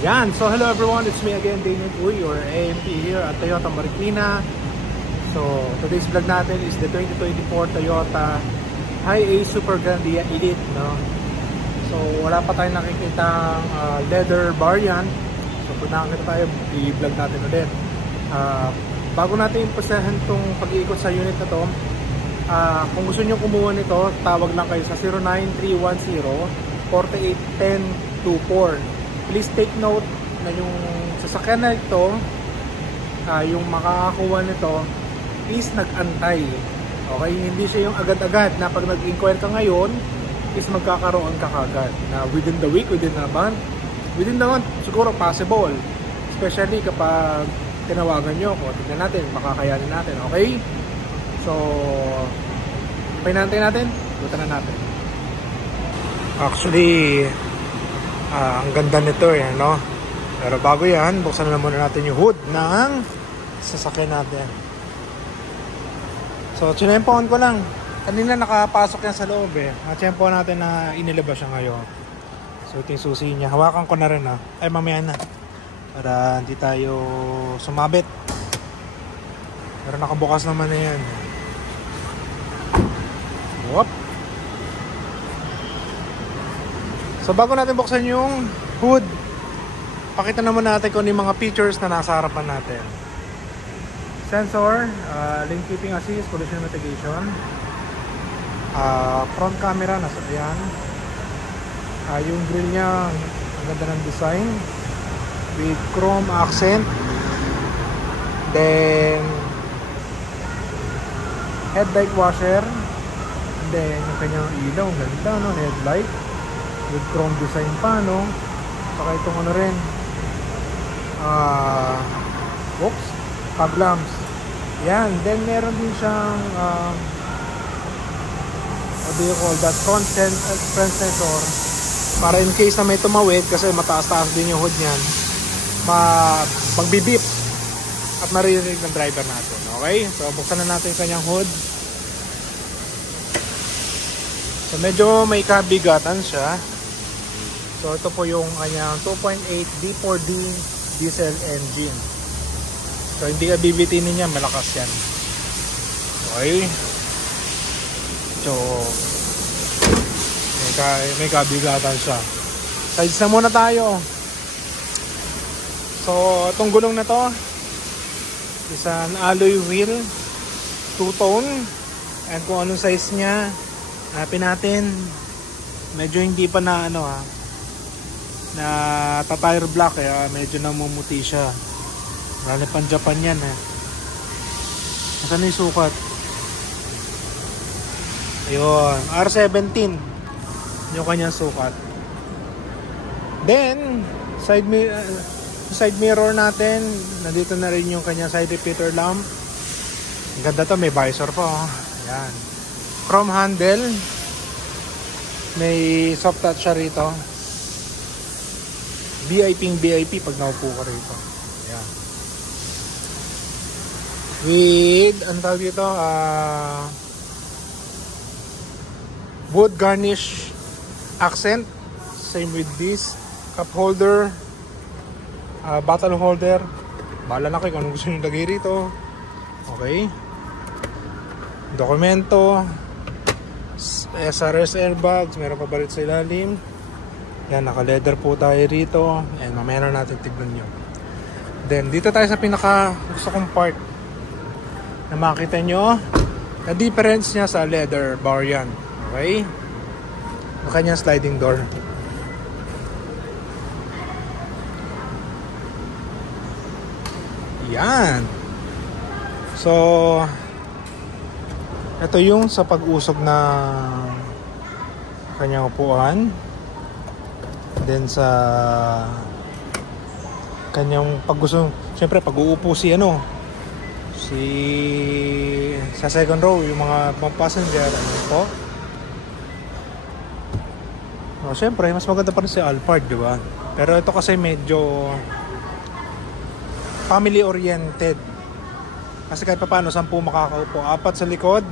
Yan, so hello everyone, it's me again, Daniel Uy, or AMP here at Toyota Marikina. So today's vlog natin is the 2024 Toyota Hi-Ace Super Grandia Elite, no? So wala pa tayong nakikita leather variant. So kung nakakita tayo, i-vlog natin ulit. Bago natin imposahan itong pag-iikot sa unit na to, kung gusto nyo kumuha nito, tawag lang kayo sa 09310-481024. Please take note na yung sasakyan na ito, yung makakakuha nito is nag-antay. Okay, hindi siya yung agad-agad na pag nag-inquire ka ngayon is magkakaroon ka kagad na within the week, within the month, siguro possible, especially kapag tinawagan nyo ko. Tignan natin, makakayanin natin. Okay, so pinantay natin, buta na natin. Actually ang ganda nito no? Pero bago yan, buksan na muna natin yung hood ng sasakyan natin. So chinempohan ko lang. Kanina nakapasok yan sa loob Nachempohan natin na inilabas siya ngayon. So ito yung susi niya. Hawakan ko na rin ay mamaya na, para hindi tayo sumabit. Pero nakabukas naman na yan. Whoop. So bago natin buksan yung hood, pakita naman natin kung ano yung mga features na nasa harapan natin. Sensor, lane keeping assist, collision mitigation, front camera, nasa yan. Yung grill niya, ang ganda ng design with chrome accent. Then headlight washer, and then yung kanyang ilaw, ang ganda no, headlight with chrome design pa, no? Saka itong ano rin, oops, fog lamps. Yan, then meron din siyang what do you call that, front sensor, para in case na may tumawid, kasi mataas-taas din yung hood niyan, magbibip at maririnig ng driver natin. Okay, so buksan na natin yung kanyang hood. So medyo may kabigatan siya. So ito po yung kanyang 2.8 D4D diesel engine. So hindi ka bibitinin niya, malakas yan. Okay. So may kabigatan siya. Sides na muna tayo. So itong gulong na to is an alloy wheel, two-tone. And kung anong size niya, hanapin natin. Medyo hindi pa na na tire block, kaya medyo namumuti siya. Marami pang Japan yan Nasaan yung sukat? Ayun, R17 yung kanyang sukat. Then side mirror natin, nandito na rin yung kanyang side repeater lamp. Ang ganda to, may visor pa Yan. Chrome handle, may soft touch siya rito. VIP pag naupo ko rito. Ayan. With, ano tawag dito? Wood garnish accent. Same with this. Cup holder. Bottle holder. Bahala na kayo kung anong gusto nyo lagay rito. Okay. Dokumento. SRS airbags. Meron pa ba rin sa ilalim? Yan, naka-leather po tayo rito. And mamaya na natin tignan nyo. Then, dito tayo sa pinaka gusto kong part na makita nyo na difference niya sa leather variant. Okay? Yung kanyang sliding door. Yan. So, ito yung sa pag-usog na kanyang upuan. Then sa kanyang pag-gusto, syempre pag-uupo sa second row, yung mga passenger, po. Syempre mas maganda pa rin si Alphard, di ba? Pero ito kasi medyo family oriented. Kasi kahit paano 10 makakaupo, 4 sa likod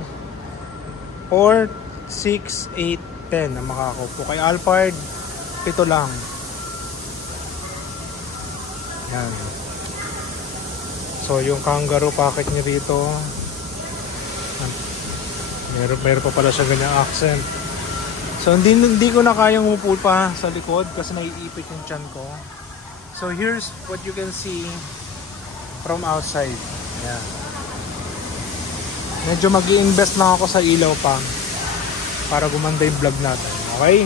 or 6, 8, 10 na makakaupo. Kay Alphard 7 lang. Yan. So yung kangaroo pocket niya dito, meron pa pala siya ganyang accent. So hindi ko na kayang umupo pa sa likod kasi naiipit yung tiyan ko. So here's what you can see from outside. Yan. Medyo mag-i-invest lang ako sa ilaw pa para gumanda yung vlog natin. Okay?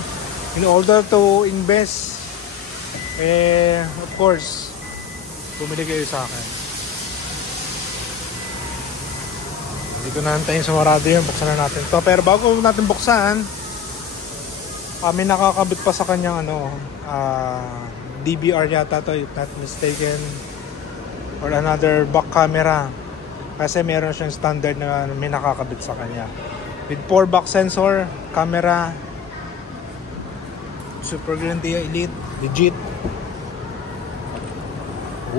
In order to invest, of course, bumili kayo sa akin. Hindi ko na antayin sumarado yun. Buksan na natin to. Pero bago natin buksan, may nakakabit pa sa kanyang DVR yata to, if not mistaken, or another back camera. Kasi meron siyang standard na may nakakabit sa kanya. With 4 back sensor, camera, Super Grandia Elite, legit.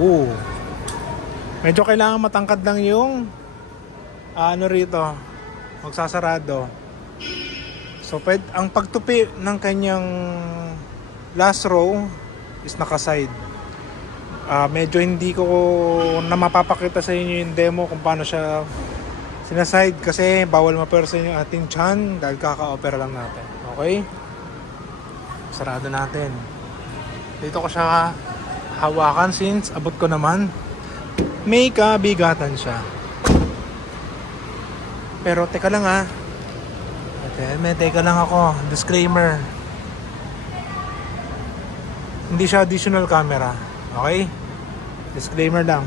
Ooh. Medyo kailangan matangkad lang yung rito, magsasarado. So ang pagtupi ng kanyang last row is nakaside. Medyo hindi ko na mapapakita sa inyo yung demo kung paano siya sinaside kasi bawal ma-person yung ating tiyan dahil kaka-opera lang natin. Okay? Sarado natin. Dito ko siya hawakan since abot ko naman. May kabigatan siya. Pero teka lang teka lang ako. Disclaimer. Hindi siya additional camera. Okay? Disclaimer lang.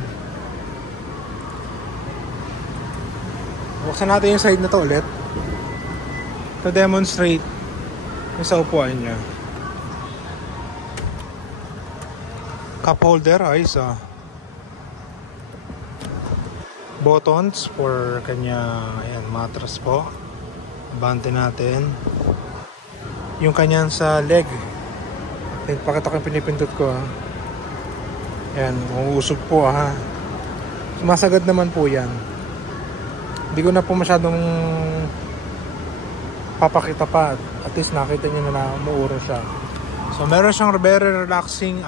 Buksan natin yung side na to ulit to demonstrate yung sa upuan niya. Cup holder, ayos buttons for kanya, ayan, mattress po. Bante natin yung kanyang sa leg. Pakita ko yung pinipindot ko ayan, uusog po sumasagad naman po yan. Hindi ko na po masyadong papakita pa. At least nakita nyo na umuuro siya. So meron siyang very relaxing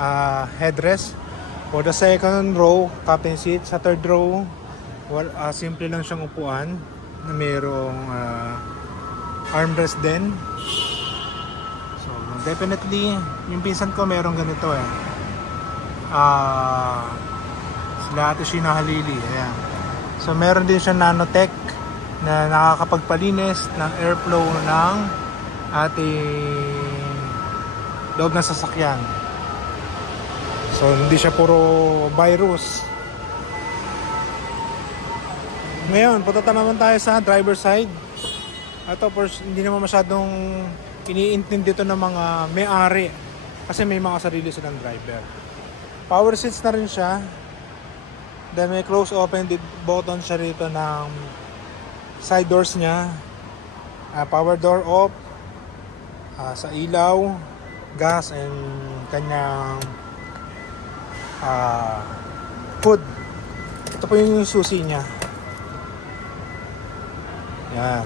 headrest. For the second row, captain seat. Sa third row, simple lang siyang upuan na mayroong armrest din. So definitely, yung pinsan ko merong ganito sila Ate Sheena Halili. Ayan. So meron din siya nanotech na nakakapagpalinis ng airflow ng ating loob ng sasakyan. So hindi siya puro virus. Ngayon, punta naman tayo sa driver side. Ito, hindi naman masyadong iniintindi dito ng mga may-ari kasi may mga sarili silang driver. Power seats na rin siya. Then may close open button siya rito ng side doors niya. Power door off, sa ilaw, gas, and kanyang food. Ito po yung susi niya. Yan.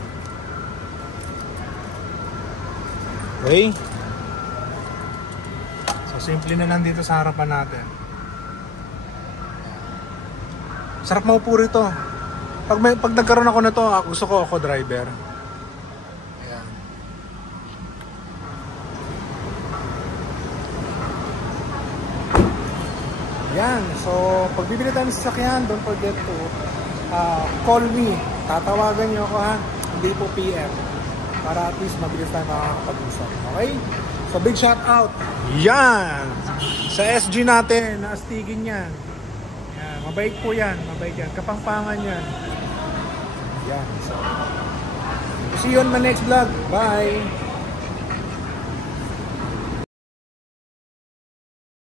Okay. So simple na lang dito sa harapan natin. Sarap maupo rito. Pag nagkaroon ako nito, gusto ko ako driver. Ayan. Yan. So, pag bibili tayo ng sasakyan, don't forget to call me. Tatawagan niyo ako Hindi po PM. Para at least mabilis tayo makakapag-usap. Okay? So, big shout out. Yan! Sa SG natin, naastigin yan. Mabait po yan, mabait yan. Kapangpangan yan. Yan. So, see you on my next vlog. Bye!